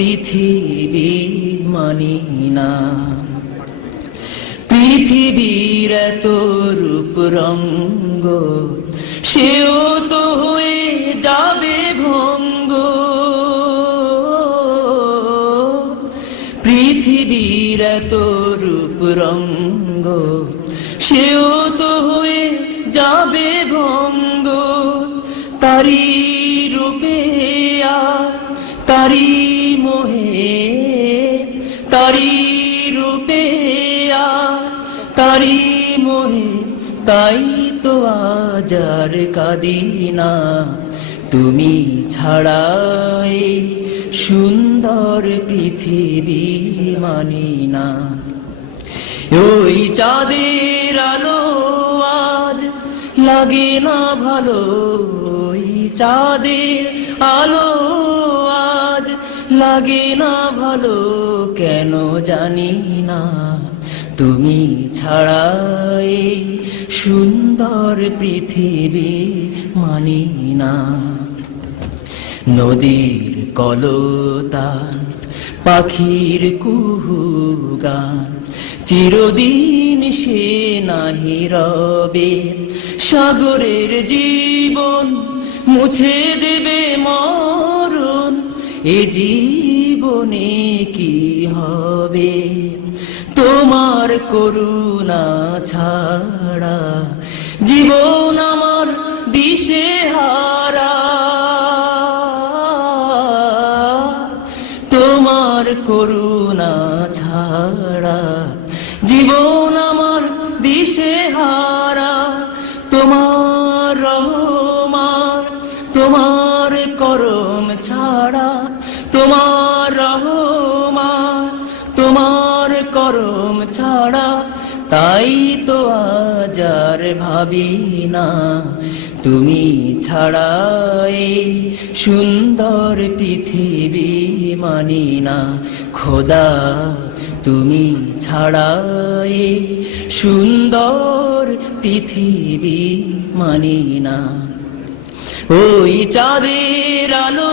পৃথিবী মানি না পৃথিবীর এত রূপ রঙ্গ, সেও তো হয়ে যাবে ভঙ্গ। পৃথিবীর এত রূপ রঙ্গ, সেও তো হয়ে যাবে ভঙ্গ। তারি রূপে আর তারি তারি রূপে আর তারি মোহে, তাই তো আজার কাদিনা তুমি ছাড়াই সুন্দর পৃথিবী মানি না। ওই চাঁদের আলো আজ লাগে না ভালো, ওই চাঁদের আলো আজ লাগে না ভালো, কেন জানি না। তুমি ছাড়াই সুন্দর পৃথিবী মানি না। নদীর কলতান, পাখির কুহু গান চিরদিন সে নাহি রবে। সাগরের জীবন মুছে দেবে মরণ এ জীবনে কি হবে? তোমার করুণা ছাড়া জীবন আমার দিশে হারা। তোমার করুণা ছাড়া জীবন আমার দিশে হারা। তোমার রহমার, তোমার করম ছাড়া তোমার রহমান, তোমার করম ছাড়া তাই তো আজার ভাবি না। তুমি ছাড়াই সুন্দর পৃথিবী মানি না। খোদা, তুমি ছাড়াই সুন্দর পৃথিবী মানি না। ওই চাঁদের আলো